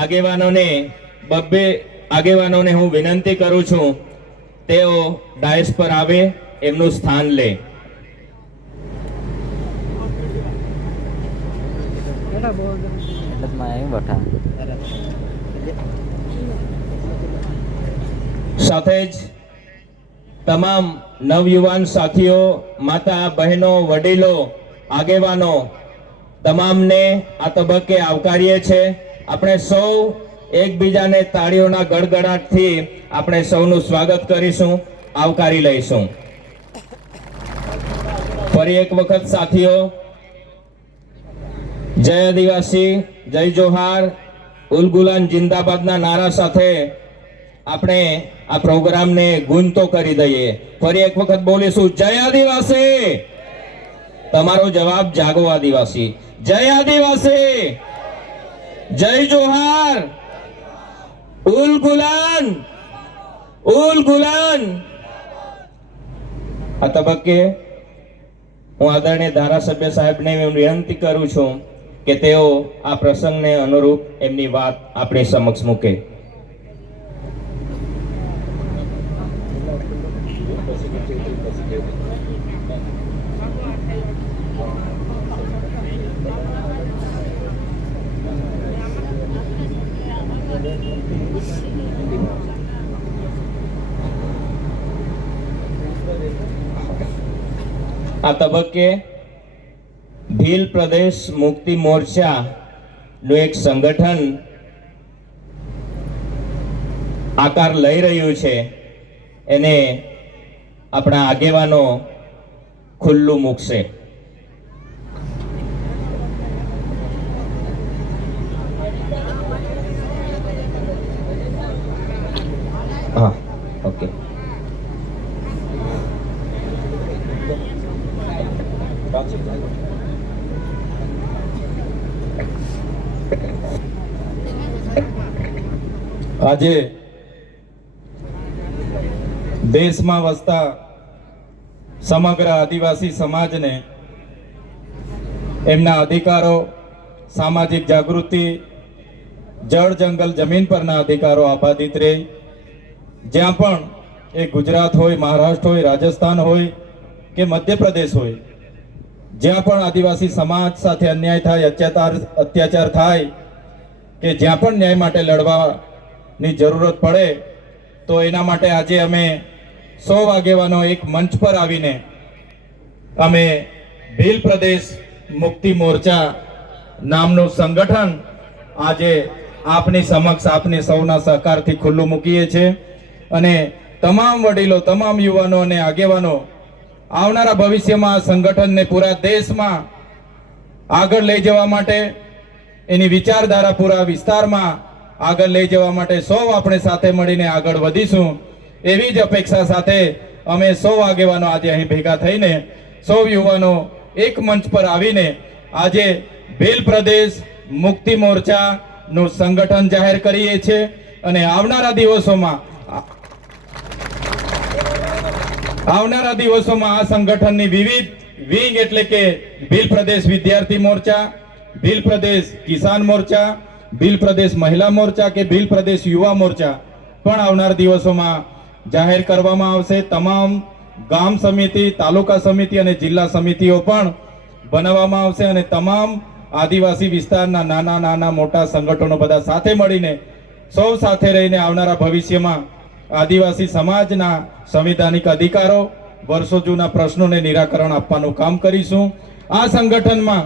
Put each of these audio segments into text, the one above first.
આગેવાનોને, બબ્બે આગેવાનોને હું વિનંતી કરું છું, તેઓ ડાયસ પર આવે, એમનું સ્થાન લે. સાથે જ તમામ નવયુવાન સાથીઓ, માતા, બહેનો, વડીલો, આગેવાનો, તમામને આ તબક્કે આવકારીએ છે. આપણે સૌ એકબીજાને તાળીઓના ગડગડાટથી આપણે સૌનું સ્વાગત કરીશું, આવકારી લઈશું. ફરી એક વખત સાથીઓ, જય આદિવાસી, જય જોહાર, ઉલગુલાન જિંદાબાદના નારા સાથે આપણે આ પ્રોગ્રામને ગુંજતો કરી દઈએ. ફરી એક વખત બોલીશું, જય આદિવાસી! તમારો જવાબ જાગો આદિવાસી. જય આદિવાસી! જય જોહાર. ઉલ ગુલાન. ઉલ ગુલાન. આ તબક્કે હું આદરણીય ધારાસભ્ય સાહેબને વિનંતી કરું છું કે તેઓ આ પ્રસંગને અનુરૂપ એમની વાત આપણી સમક્ષ મૂકે. આ તબક્કે ભીલ પ્રદેશ મુક્તિ મોરચા નું એક સંગઠન આકાર લઈ રહ્યું છે. એને આપણા આગેવાનો ખુલ્લું મૂકશે. આજે દેશમાં વસતા સમગ્ર આદિવાસી સમાજને એમના અધિકારો, સામાજિક જાગૃતિ, જળ જંગલ જમીન પરના અધિકારો આબાદિત રહે. જ્યાં પણ એ ગુજરાત હોય, મહારાષ્ટ્ર હોય, રાજસ્થાન હોય કે મધ્યપ્રદેશ હોય જ્યાં પણ આદિવાસી સમાજ સાથે અન્યાય થાય, અત્યાચાર અત્યાચાર થાય, કે જ્યાં પણ ન્યાય માટે લડવાની જરૂરત પડે, તો એના માટે આજે અમે સો આગેવાનો એક મંચ પર આવીને અમે ભીલ પ્રદેશ મુક્તિ મોરચા નામનું સંગઠન આજે આપની સમક્ષ આપની સૌના સહકારથી ખુલ્લું મૂકીએ છીએ. અને તમામ વડીલો, તમામ યુવાનો અને આગેવાનો આવનારા ભવિષ્યમાં સંગઠનને પૂરા દેશમાં આગળ લઈ જવા માટે, એની વિચારધારા પૂરા વિસ્તારમાં આગળ લઈ જવા માટે સૌ આપણે સાથે મળીને આગળ વધીશું. એવી જ અપેક્ષા સાથે અમે સૌ આગેવાનો આજે અહીં ભેગા થઈને, સૌ યુવાનો એક મંચ પર આવીને આજે ભીલ પ્રદેશ મુક્તિ મોરચાનું સંગઠન જાહેર કરીએ છીએ. અને આવનારા દિવસોમાં આવનારા દિવસોમાં આ સંગઠનની વિવિધ વિંગ એટલે કે ભીલ પ્રદેશ વિદ્યાર્થી મોરચા ભીલ પ્રદેશ કિસાન મોરચા ભીલ પ્રદેશ મહિલા મોરચા કે ભીલ પ્રદેશ યુવા મોરચા પણ આવનાર દિવસોમાં જાહેર કરવામાં આવશે. તમામ ગામ સમિતિ, તાલુકા સમિતિ અને જિલ્લા સમિતિઓ પણ બનાવવામાં આવશે અને તમામ આદિવાસી વિસ્તારના નાના નાના, મોટા સંગઠનો બધા સાથે મળીને સૌ સાથે રહીને આવનારા ભવિષ્યમાં આદિવાસી સમાજના સંવિધાનિક અધિકારો વર્ષો જૂના પ્રશ્નોને નિરાકરણ આપવાનું કામ કરીશું. આ સંગઠનમાં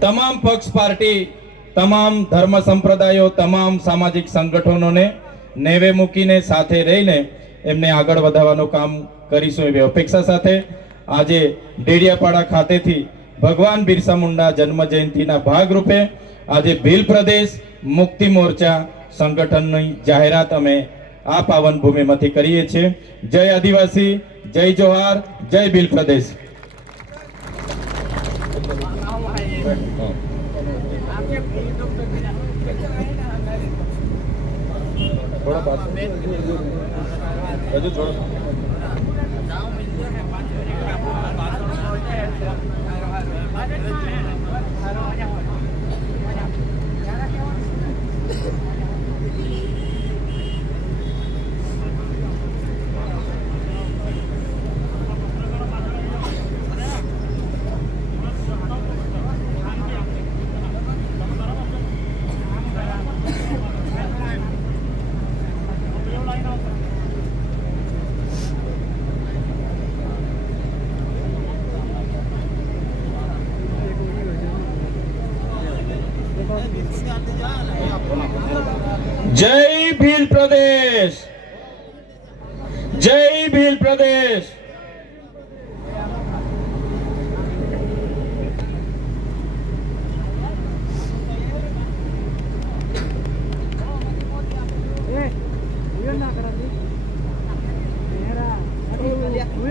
તમામ પક્ષ પાર્ટી, તમામ ધર્મ સંપ્રદાયો, તમામ સામાજિક સંગઠનોને નેવે મૂકીને સાથે રહીને એમને આગળ વધારવાનું કામ કરીશું એવી અપેક્ષા સાથે. આજે ડેડિયાપાડા ખાતેથી ભગવાન બિરસા મુંડા જન્મ જયંતિના ભાગરૂપે આજે ભીલ પ્રદેશ મુક્તિ મોરચા સંગઠનની જાહેરાત અમે આ પાવન ભૂમિમાંથી કરીએ છીએ. જય આદિવાસી જય જોહાર જય બિલ પ્રદેશ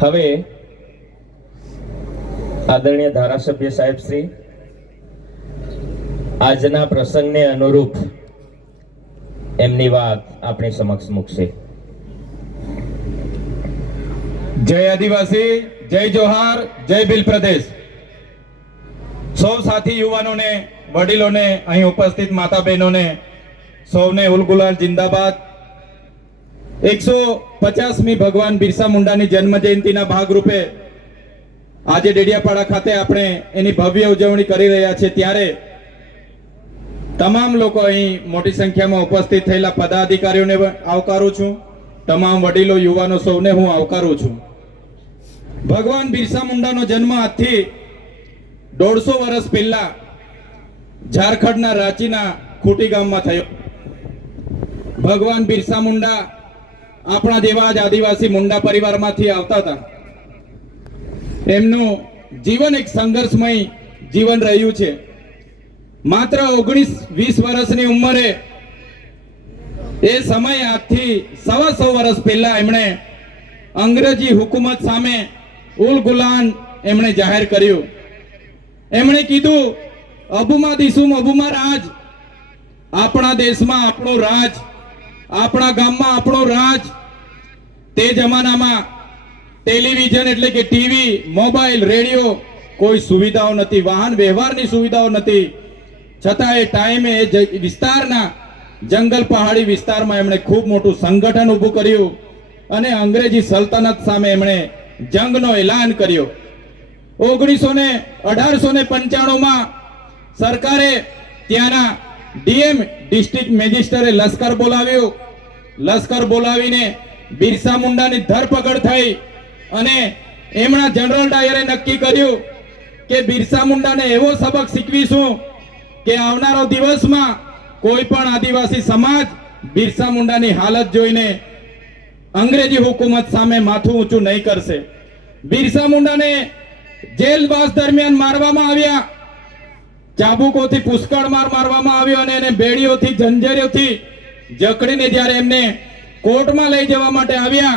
હવે આદરણીય ધારાસભ્ય સાહેબ શ્રી, આજના પ્રસંગને અનુરૂપ એમની વાત આપણી સમક્ષ મૂકશે. જય આદિવાસી, જય જોહાર, જય બિલ પ્રદેશ. સૌ સાથી યુવાનોને, વડીલોને, અહીં ઉપસ્થિત માતા બહેનોને સૌને ઉલગુલાલ જિંદાબાદ. એકસો પચાસમી ભગવાન બિરસા મુંડાની જન્મ જયંતિના ભાગરૂપે આજે ડેડિયાપાડા ખાતે આપણે એની ભવ્ય ઉજવણી કરી રહ્યા છીએ. ત્યારે તમામ લોકો અહીં મોટી સંખ્યામાં ઉપસ્થિત થયેલા પદાધિકારીઓને આવકારું છું. તમામ વડીલો, યુવાનો સૌને હું આવકારું છું. ભગવાન બિરસા મુંડાનો જન્મ આજથી દોઢસો વર્ષ પહેલા ઝારખંડના રાંચીના ખૂટી ગામમાં થયો. ભગવાન બિરસા મુંડા આપણા જેવા જ આદિવાસી મુંડા પરિવારમાંથી આવતા હતા. એમનું જીવન એક સંઘર્ષમય જીવન રહ્યું છે. માત્ર ઓગણીસ વીસ વર્ષની ઉંમરે એ સમય આજથી સવા સો વર્ષ પહેલા એમણે અંગ્રેજી હુકુમત સામે ઉલ ગુલાન એમણે જાહેર કર્યું. એમણે કીધું, અબુમા દિસુમ, અબુમા રાજ. આપણા દેશમાં આપણો રાજ, આપણા ગામમાં આપણો રાજ. તે જમાનામાં ટેલિવિઝન એટલે કે ટીવી, મોબાઈલ, રેડિયો કોઈ સુવિધાઓ નથી, વાહન વ્યવહારની સુવિધાઓ નથી. છતાં એ ટાઈમે એ વિસ્તારના જંગલ પહાડી વિસ્તારમાં એમણે ખૂબ મોટું સંગઠન ઊભું કર્યું અને અંગ્રેજી સલ્તનત સામે એમણે જંગનો એલાન કર્યો. ઓગણીસો ને અઢારસો ને પંચાણુંમાં સરકારે ત્યાંના ડીએમ ડિસ્ટ્રિક્ટ મેજિસ્ટરે લશ્કર બોલાવ્યું. લશ્કર બોલાવીને બિરસા મુંડાની ધરપકડ થઈ અને એમના જનરલ ડાયરે નક્કી કર્યું કે બિરસા મુંડાને એવો સબક શીખવીશું કે આવનારો દિવસમાં કોઈ પણ આદિવાસી સમાજ બિરસા મુંડાની હાલત જોઈને અંગ્રેજી હુકુમત સામે માથું ઊંચું નહીં કરશે. બિરસા મુંડાને જેલવાસ દરમિયાન મારવામાં આવ્યા. ચાબુકોથી પુષ્કળ માર મારવામાં આવ્યો અને એને બેડીઓથી, જંજરીઓથી જકડીને જ્યારે એમને કોર્ટમાં લઈ જવા માટે આવ્યા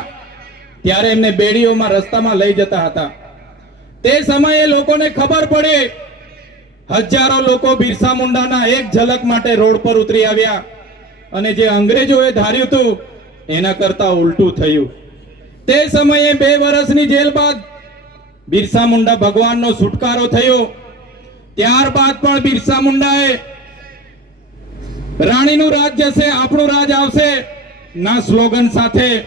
ત્યારે એમને બેડીઓમાં રસ્તામાં લઈ જતા હતા. તે સમયે લોકોને ખબર પડી, હજારો લોકો બિરસા મુંડાના એક ઝલક માટે રોડ પર ઉતરી આવ્યા અને જે અંગ્રેજોએ ધાર્યું હતું, એના કરતા ઉલટું થયું. તે સમયે બે વર્ષની જેલ બાદ બિરસા મુંડા ભગવાનનો છુટકારો થયો. ત્યારબાદ પણ બિરસા મુંડાએ, રાણીનું રાજ જશે આપણું રાજ આવશે. ના સ્લોગન સાથે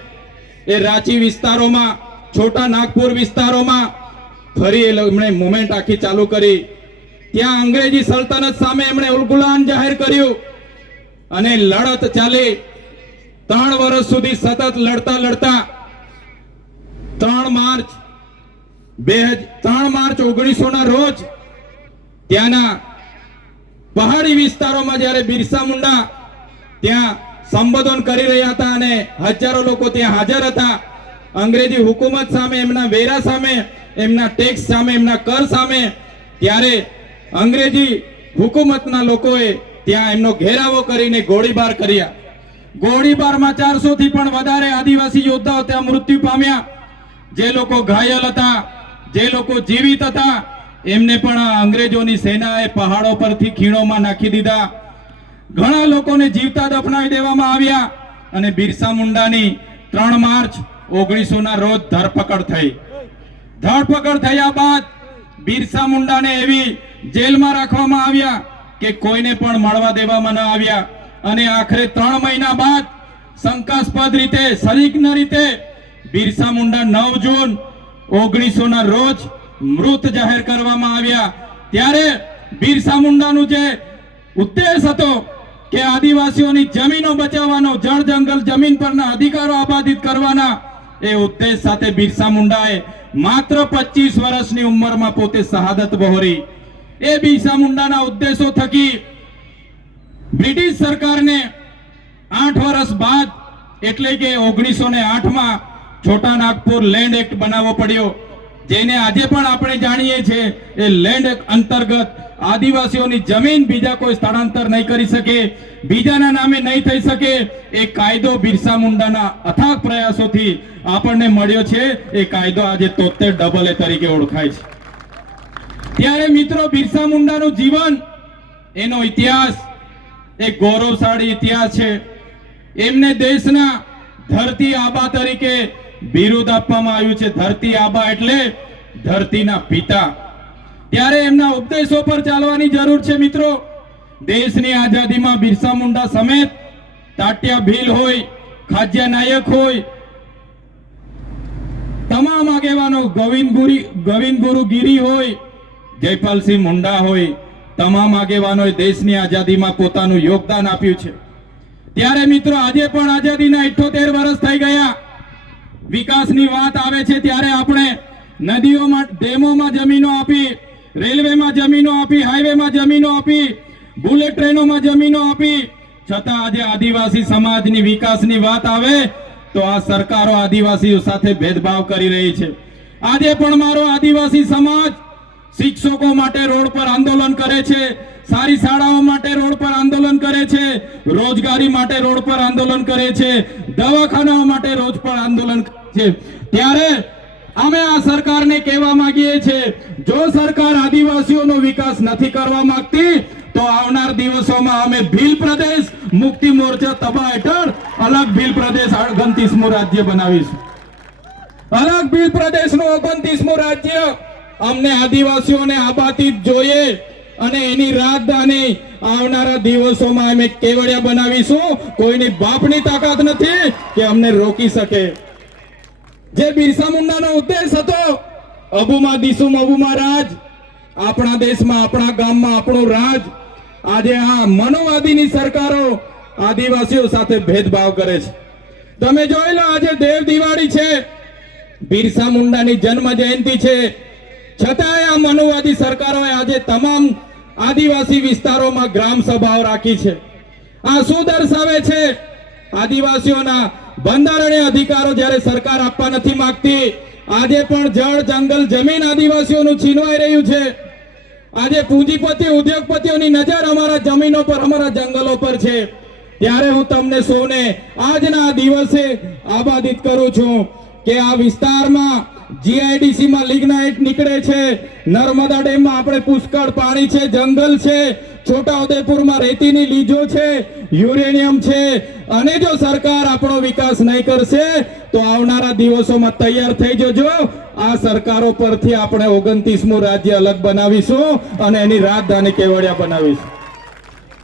એ રાંચી વિસ્તારોમાં, છોટા નાગપુર વિસ્તારોમાં ફરી એમણે મુવમેન્ટ આખી ચાલુ કરી. ત્યાં અંગ્રેજી સલ્તનત સામે એમણે ઉલગુલાન જાહેર કર્યું અને લડત ચાલી. ત્રણ વર્ષ સુધી સતત લડતા લડતા ત્રણ માર્ચ બે ત્રણ માર્ચ ઓગણીસો ના રોજ ત્યાંના પહાડી વિસ્તારોમાં જ્યારે બિરસા મુંડા, ત્યાં સંબોધન કરી રહ્યા હતા અને હજારો લોકો ત્યાં હાજર હતા. અંગ્રેજી હુકુમત સામે, એમના વેરા સામે, એમના ટેક્સ સામે, એમના કર સામે, ત્યારે અંગ્રેજી હુકુમતના લોકોએ ત્યાં એમનો ઘેરાવો કરીને ગોળીબાર કર્યા. ગોળીબારમાં ચારસો થી પણ વધારે આદિવાસી યોદ્ધાઓ ત્યાં મૃત્યુ પામ્યા. જે લોકો ઘાયલ હતા, જે લોકો જીવિત હતા, એમને પણ અંગ્રેજોની સેનાએ પહાડો પરથી ખીણોમાં નાખી દીધા. ઘણા લોકોને જીવતા દફનાવી દેવામાં આવ્યા અને બિરસા મુંડાની ત્રણ માર્ચ ઓગણીસો ના રોજ ધરપકડ થઈ. ધરપકડ થયા બાદ બિરસા મુંડાને એવી જેલમાં રાખવામાં આવ્યા કે કોઈને પણ મળવા દેવામાં ન આવ્યા. અને આખરે ત્રણ મહિના બાદ શંકાસ્પદ રીતે સંલિગ્ન રીતે બિરસા મુંડા નવ જૂન ઓગણીસો ના રોજ મૃત જાહેર કરવામાં આવ્યા. ત્યારે બિરસા મુંડાનું જે ઉદ્દેશ હતો કે આદિવાસીઓની જમીનો બચાવવાનો, જળ જંગલ જમીન પરના અધિકારો આબાદિત કરવાના એ ઉદ્દેશ સાથે બિરસા મુંડાએ માત્ર 25 વર્ષની ઉંમરમાં પોતે શહાદત વહોરી એ બિરસા મુંડાના ઉદ્દેશો થકી બ્રિટિશ સરકારને આઠ વર્ષ બાદ, એટલે કે ઓગણીસો ને આઠમાં છોટા નાગપુર લેન્ડ એક્ટ બનાવવો પડ્યો. જેને આજે પણ આપણે જાણીએ છીએ એ લેન્ડ અંતર્ગત આદિવાસીઓની જમીન બીજા કોઈ સ્થળાંતર નહીં કરી શકે, બીજાના નામે નહીં થઈ શકે. એ કાયદો બિરસા મુંડાના અથાગ પ્રયાસોથી આપણને મળ્યો છે. એ કાયદો આજે તોતેર ડબલ એ તરીકે ઓળખાય છે. ત્યારે મિત્રો, બિરસા મુંડાનું જીવન એનો ઇતિહાસ એક ગૌરવશાળી ઇતિહાસ છે. એમને દેશના ધરતી આબા તરીકે બિરુદ આપવામાં આવ્યું છે ધરતી આબા એટલે ધરતીના પિતા. ત્યારે એમના ઉપદેશો પર ચાલવાની જરૂર છે મિત્રો. દેશની આઝાદીમાં બિરસા મુંડા સમેત તાટિયા ભીલ હોય, ખાજ્યા નાયક હોય, તમામ આગેવાનો ગોવિંદ ગુરી, ગોવિંદ ગુરુ ગીરી હોય, જયપાલસિંહ મુંડા હોય, તમામ આગેવાનોએ દેશની આઝાદીમાં પોતાનું યોગદાન આપ્યું છે. ત્યારે મિત્રો આજે પણ આઝાદીના 78 વર્ષ થઈ ગયા. વિકાસની વાત આવે છે ત્યારે આપણે નદીઓમાં, ડેમોમાં જમીનો આપી, રેલવેમાં જમીનો આપી, હાઈવેમાં જમીનો આપી, બુલેટ ટ્રેનોમાં જમીનો આપી. છતાં આજે આદિવાસી સમાજની વિકાસની વાત આવે તો આ સરકારો આદિવાસીઓ સાથે ભેદભાવ કરી રહી છે. આજે પણ મારો આદિવાસી સમાજ શિક્ષકો માટે રોડ પર આંદોલન કરે છે, સારી શાળાઓ માટે રોડ પર આંદોલન કરે છે, રોજગારી માટે રોડ પર આંદોલન કરે છે, દવાખાનાઓ માટે રોજ પર આંદોલન છે. ત્યારે અમે અલગ ભીલ પ્રદેશ ઓગણત્રીસમું રાજ્ય રાજ્ય અમને આદિવાસીઓને આબાદી જોઈએ અને એની રાજધાની આવનારા દિવસોમાં અમે કેવડિયા બનાવીશું. કોઈની બાપની તાકાત નથી કે અમને રોકી શકે. જે બિરસા મુંડાનો ઉદ્દેશ હતો, અબુમાં દિસુમ અબુમાં રાજ, આપણા દેશમાં, આપણા ગામમાં, આપણું રાજ, આજે આ મનોવાદીની સરકારો આદિવાસીઓ સાથે ભેદભાવ કરે છે. તમે જોઈ લો, આજે દેવ દિવાળી છે બિરસા મુંડાની જન્મ જયંતિ છે. છતાંય આ મનુવાદી સરકારોએ આજે તમામ આદિવાસી વિસ્તારોમાં ગ્રામ સભાઓ રાખી છે. આ શું દર્શાવે છે? આદિવાસીઓના બંધારણીય અધિકારો જ્યારે સરકાર આપવા નથી માંગતી, આજે પણ જળ, જંગલ, જમીન આદિવાસીઓનું છીનવાઈ રહ્યું છે. આજે પૂંજીપતિ, ઉદ્યોગપતિઓની નજર અમારા જમીનો પર, અમારા જંગલો પર છે. ત્યારે હું તમને સૌને આજના દિવસે આબાદિત કરું છું કે આ વિસ્તારમાં જીઆઈડીસી માં લિગ્નાઇટ નીકળે છે. નર્મદા ડેમમાં આપણે પુષ્કળ પાણી છે, જંગલ છે. છોટાઉદેપુરમાં રેતીની લીજો છે, યુરેનિયમ છે. અને જો સરકાર આપણો વિકાસ નહીં કરશે, તો આવનારા દિવસોમાં તૈયાર થઈ જજો. આ સરકારો પરથી આપણે ઓગણત્રીસમું રાજ્ય અલગ બનાવીશું અને એની રાજધાની કેવડિયા બનાવીશું.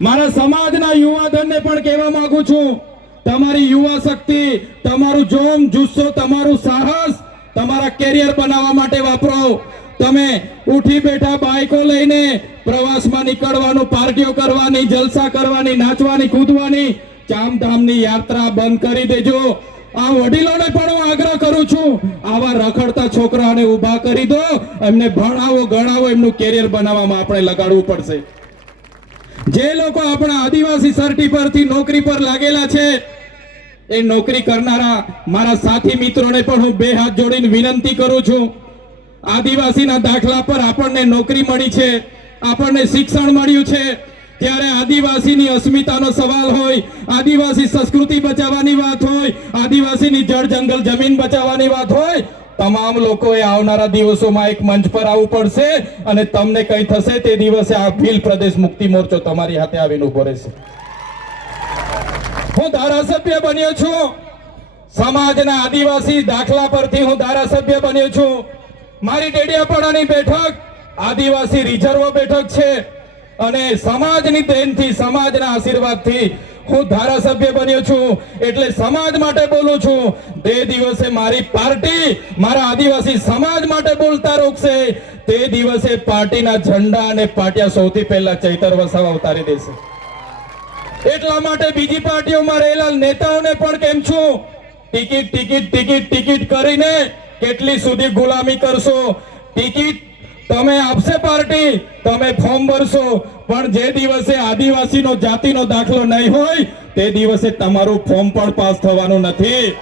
મારા સમાજના યુવાધનને પણ કહેવા માંગુ છું. તમારી યુવા શક્તિ તમારું જોમ, જુસ્સો, તમારું સાહસ તમારા કેરિયર બનાવવા માટે વાપરો. તમે ઉઠી બેઠા બાઈકો લઈને પ્રવાસમાં નીકળવાનું, પાર્ટીઓ કરવાની, જલસા કરવાની, નાચવાની, કૂદવાની, ચામધામની યાત્રા બંધ કરી દેજો. આ વડીલોને પણ હું આગ્રહ કરું છું, આવા રખડતા છોકરાઓને ઊભા કરી દો. એમને ભણાવો, ગણાવો, એમનું કેરિયર બનાવવામાં આપણે લગાડવું પડશે. જે લોકો આપણા આદિવાસી સર્ટી પરથી નોકરી પર લાગેલા છે એ નોકરી કરનારા મારા સાથી મિત્રોને પણ હું બે હાથ જોડીને વિનંતી કરું છું. આદિવાસીના દાખલા પર આપણને નોકરી મળી છે, આપણને શિક્ષણ મળ્યું છે. ત્યારે આદિવાસીની અસ્મિતાનો સવાલ હોય, આદિવાસી સંસ્કૃતિ બચાવવાની વાત હોય, આદિવાસીની જળ જંગલ જમીન બચાવવાની વાત હોય, તમામ લોકોએ આવનારા દિવસોમાં એક મંચ પર આવવું પડશે અને તમને કંઈ થશે તે દિવસે આ ભીલ પ્રદેશ મુક્તિ મોરચો તમારી હાથે આવીને ઊભો રહેશે. હું ધારાસભ્ય બન્યો છું. સમાજના આદિવાસી દાખલા પરથી હું ધારાસભ્ય બન્યો છું. મારી ડેડિયાપાડાની બેઠક આદિવાસી રિઝર્વ બેઠક છે. અને સમાજની દેનથી સમાજના આશીર્વાદથી હું ધારાસભ્ય બન્યો છું. એટલે સમાજ માટે બોલું છું. તે દિવસે મારી પાર્ટી મારા આદિવાસી સમાજ માટે બોલતા રોકશે. તે દિવસે પાર્ટીના ઝંડા અને પાટિયા સૌથી પહેલા ચૈતર વસાવા ઉતારી દેશે. એટલા માટે બીજી પાર્ટીઓમાં રહેલા નેતાઓને પણ કેમ છું? ટિકિટ ટિકિટ ટિકિટ ટિકિટ કરીને કેટલી સુધી ગુલામી કરશો? ટિકિટ તમે આપશે પાર્ટી, તમે ફોર્મ ભરશો, પણ જે દિવસે આદિવાસીનો, જાતિનો દાખલો નહીં હોય, તે દિવસે તમારું ફોર્મ પણ પાસ થવાનું નથી.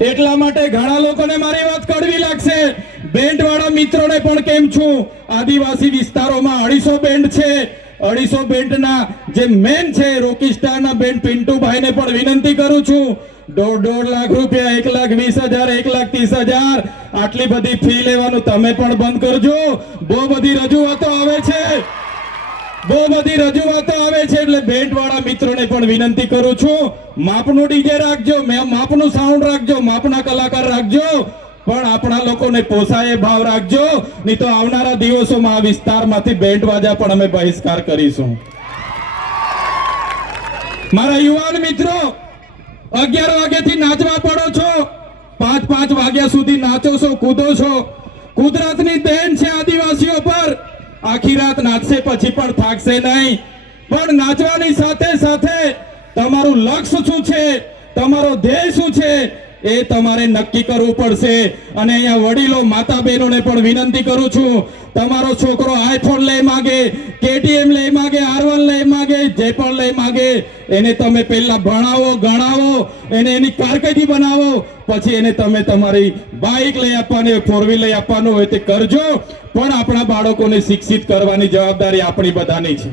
એટલા માટે ઘણા લોકોને મારી વાત કડવી લાગશે. બેન્ડ વાળા મિત્રોને પણ કેમ છું? આદિવાસી વિસ્તારોમાં અઢીસો બેન્ડ છે. અઢીસો બેન્ડના જે મેન છે, રોકી સ્ટારના બેન્ડ પિન્ટુભાઈને પણ વિનંતી કરું છું. દોઢ દોઢ લાખ રૂપિયા, એક લાખ વીસ હજાર, એક લાખ ત્રીસ હજાર. આટલી બધી ફી લેવાનું તમે પણ બંધ કરજો. બહુ બધી રજૂઆતો આવે છે. બહુ બધી રજૂઆતો આવે છે એટલે બેન્ડ વાળા મિત્રોને પણ વિનંતી કરું છું. માપનું ડીજે રાખજો, મેં માપનું સાઉન્ડ રાખજો, માપના કલાકાર રાખજો. પણ આપણા લોકોને પોસાય ભાવ રાખજો, નહીં તો આવનારા દિવસોમાં આ વિસ્તારમાંથી બેન્ડ વાજા પણ અમે બહિષ્કાર કરીશું. મારા યુવાન મિત્રો, અગિયાર વાગ્યાથી નાચવા પડો છો. પાંચ પાંચ વાગ્યા સુધી નાચો છો, કૂદો છો. કુદરતની દેન છે આદિવાસીઓ પર. આખી રાત નાચશે પછી પણ થાકશે નહીં. પણ નાચવાની સાથે સાથે તમારું લક્ષ્ય શું છે? તમારો ધ્યેય શું છે? એ તમારે નક્કી કરવું પડશે. અને અહીંયા વડીલો માતા બહેનોને પણ વિનંતી કરું છું. તમારો છોકરો આઈફોન લઈ માગે, કેટીએમ લઈ માગે આર લઈ માગે, જે પણ લઈ માગે, એને તમે પહેલા ભણાવો, ગણાવો, એને એની કારકિર્દી બનાવો, પછી એને તમે તમારી બાઇક લઈ આપવાની હોય ફોર વ્હીલ લઈ આપવાનું હોય તે કરજો. પણ આપણા બાળકોને શિક્ષિત કરવાની જવાબદારી આપણી બધાની છે.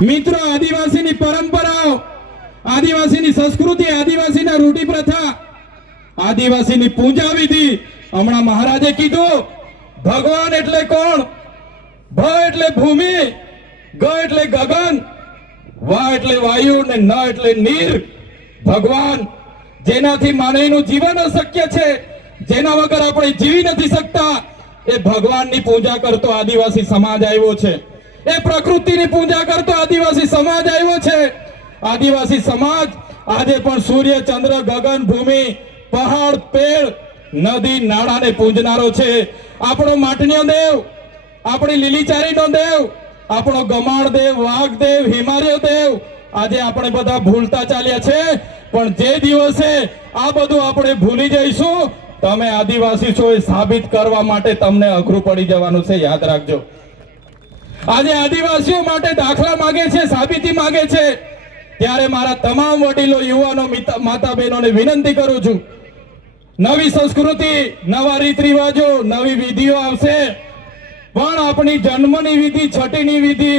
મિત્રો, આદિવાસીની પરંપરાઓ આદિવાસીની સંસ્કૃતિ, આદિવાસીના રૂઢિ પ્રથા, આદિવાસીની પૂજા વિધિ. હમણાં મહારાજે કીધું, ભગવાન એટલે કોણ? ભ એટલે ભૂમિ, ગ એટલે ગગન, વા એટલે વાયુ ને ન એટલે નીર. ભગવાન, જેનાથી માનવીનું જીવન અશક્ય છે, જેના વગર આપણે જીવી નથી શકતા, એ ભગવાનની પૂજા કરતો આદિવાસી સમાજ આવ્યો છે. એ પ્રકૃતિની પૂજા કરતો આદિવાસી સમાજ આવ્યો છે. આદિવાસી સમાજ આજે પણ સૂર્ય, ચંદ્ર, ગગન, ભૂમિ, પહાડ, પેડ, નદી, નાળાને પૂજનારો છે. આપણો માટનીયો દેવ, આપણી લીલીચારીનો દેવ, આપણો ગમાણ દેવ, વાઘ દેવ, હિમાલય દેવ, આજે આપણે બધા ભૂલતા ચાલ્યા છે. પણ જે દિવસે આ બધું આપણે ભૂલી જઈશું, તમે આદિવાસી છો એ સાબિત કરવા માટે તમને અઘરું પડી જવાનું છે. યાદ રાખજો. આજે આદિવાસીઓ માટે દાખલા માંગે છે, સાબિતી માંગે છે. ત્યારે મારા તમામ વડીલો, યુવાનો, માતા બહેનોને વિનંતી કરું છું. નવી સંસ્કૃતિ, નવા રીત રિવાજો નવી વિધિઓ આવશે. પણ આપણી જન્મની વિધિ છઠ્ઠીની વિધિ,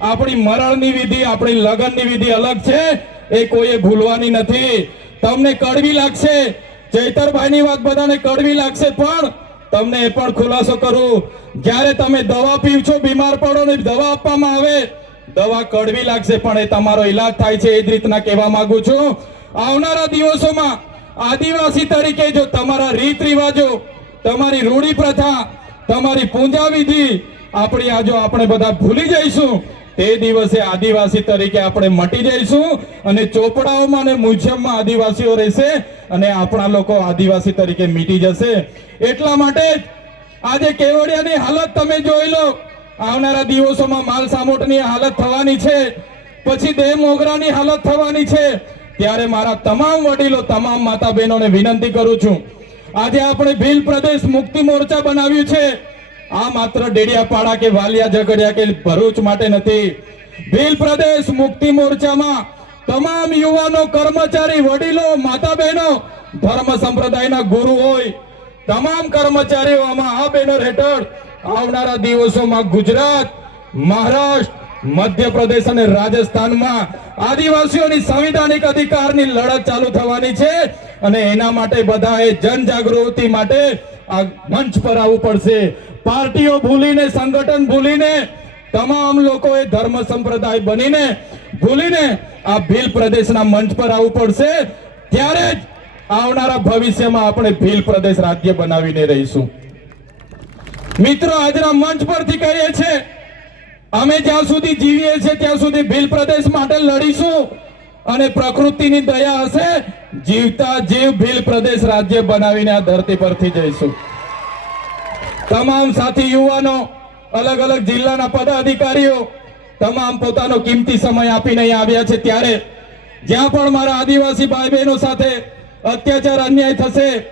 આપણી મરણની વિધિ, આપણી લગ્નની વિધિ અલગ છે. એ કોઈએ ભૂલવાની નથી. તમને કડવી લાગશે. ચૈતરભાઈની વાત બધાને કડવી લાગશે, પણ તમને એ પણ ખુલાસો કરું. જ્યારે તમે દવા પીવ છો બીમાર પડો ને દવા આપવામાં આવે દવા કડવી લાગશે, પણ એ તમારો ઈલાજ થાય છે, એ જ રીતના કહેવા માંગુ છું. આવનારા દિવસોમાં આદિવાસી તરીકે જો તમારા રીત રિવાજો, તમારી રૂઢી પ્રથા, તમારી પૂજા વિધિ આપણી આજો આપણે બધા ભૂલી જઈશું, તે દિવસે આદિવાસી તરીકે આપણે મટી જઈશું અને ચોપડાઓમાં અને મ્યુઝિયમમાં આદિવાસીઓ રહેશે અને આપણા લોકો આદિવાસી તરીકે મીટી જશે. એટલા માટે આજે કેવડિયાની હાલત તમે જોઈ લો. આવનારા દિવસોમાં માલ સામોટની હાલત થવાની છે. પછી દેહ મોગરાની હાલત થવાની છે. ત્યારે મારા તમામ વડીલો, તમામ માતા બહેનોને વિનંતી કરું છું. આજે આપણે ભીલ પ્રદેશ મુક્તિ મોરચા બનાવ્યું છે. આ માત્ર ડેડિયાપાડા કે વાલિયા ઝઘડિયા કે ભરૂચ માટે નથી. ભીલ પ્રદેશ મુક્તિ મોરચામાં તમામ યુવાનો, કર્મચારી, વડીલો માતા બહેનો ધર્મ સંપ્રદાયના ગુરુ હોય. તમામ કર્મચારીઓ આમાં આ બેનર હેઠળ આવનારા દિવસોમાં ગુજરાત, મહારાષ્ટ્ર, મધ્યપ્રદેશ અને રાજસ્થાનમાં આદિવાસીઓની સંવિધાનિક અધિકારની લડત ચાલુ થવાની છે અને એના માટે બધાએ જનજાગૃતિ માટે આ મંચ પર આવવું પડશે. પાર્ટીઓ ભૂલીને, સંગઠન ભૂલીને, તમામ લોકોએ ધર્મ સંપ્રદાય બનીને, ભૂલીને આ ભીલ પ્રદેશના મંચ પર આવવું પડશે. ત્યારે જ આવનારા ભવિષ્યમાં આપણે ભીલ પ્રદેશ રાજ્ય બનાવીને રહીશું. મિત્રો, આજના મંચ પરથી કહીએ છીએ અમે જ્યાં સુધી જીવીએ છીએ, ત્યાં સુધી ભીલ પ્રદેશ માટે લડીશું. અને પ્રકૃતિની દયા હશે, જીવતા જીવ ભીલ પ્રદેશ રાજ્ય બનાવીને આ ધરતી પરથી જઈશું. તમામ સાથી, યુવાનો, અલગ અલગ જિલ્લાના પદાધિકારીઓ, તમામ પોતાનો કિંમતી સમય આપીને આવ્યા છે. ત્યારે જ્યાં પણ મારા આદિવાસી ભાઈ બહેનો સાથે અત્યાચાર, અન્યાય થશે,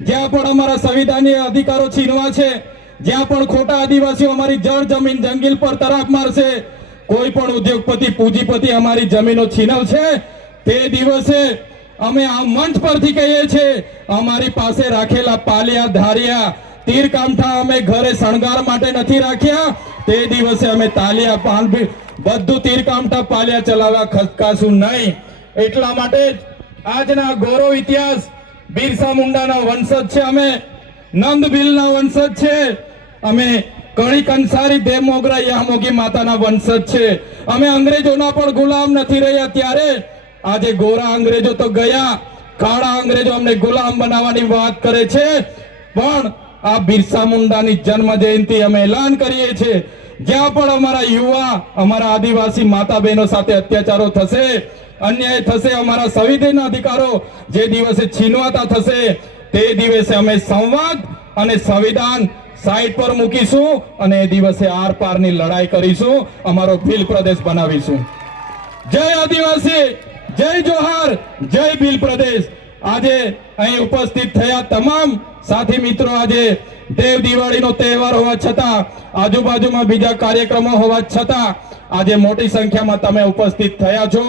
જ્યાં પણ અમારા સંવિધાનીય અધિકારો છીનવા છે જ્યાં પણ ખોટા આદિવાસીઓ અમારી જળ જમીન જંગલ પર તરાપ મારશે, કોઈ પણ ઉદ્યોગપતિ, પૂંજીપતિ અમારી જમીનો છીનવશે, તે દિવસે અમે આ મંચ પરથી કહીએ છીએ, અમારી પાસે રાખેલા પાલિયા, ધારિયા તીર કામઠા અમે ઘરે શણગાર માટે નથી રાખ્યા. તે દિવસે અમે તાલિયા પાનભી બધું તીર કામઠા પાલિયા ચલાવવા ખસકાશું નહીં. એટલા માટે આજના ગૌરવ ઇતિહાસ બિરસા મુંડાના વંશજ છે અમે. નંદ ભીલના વંશજ છે. અમે કણી કંસારી દેવ મોગરા યામોગી માતાના વંશજ છે. અમે અંગ્રેજોના પણ ગુલામ નથી રહ્યા ત્યારે. આજે ગોરા અંગ્રેજો તો ગયા. કાળા અંગ્રેજો અમને ગુલામ બનાવવાની વાત કરે છે. પણ આ બિરસા મુંડાની જન્મ જયંતિ અમે એલાન કરીએ છીએ. જ્યાં પણ અમારા યુવા, અમારા આદિવાસી માતા બહેનો સાથે અત્યાચારો થશે, અન્યાય થશે, અમારા સંવિધાનના અધિકારો જે દિવસે છીનવાતા થશે તે દિવસે અમે સંવાદ અને સંવિધાન સાઈડ પર મૂકીશું અને એ દિવસે આર પારની લડાઈ કરીશું, અમારો ભીલ પ્રદેશ બનાવીશું. જય આદિવાસી, જય જોહાર, જય ભીલ પ્રદેશ. આજે અહીં ઉપસ્થિત થયા તમામ સાથી મિત્રો, આજે દેવ દિવાળીનો તહેવાર હોવા છતાં, આજુબાજુમાં બીજા કાર્યક્રમો હોવા છતાં, આજે મોટી સંખ્યામાં તમે ઉપસ્થિત થયા છો.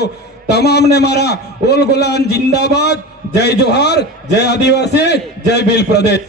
તમામને મારા ઉલ ગુલાન જિંદાબાદ જય જોહાર જય આદિવાસી જય બિલ પ્રદેશ.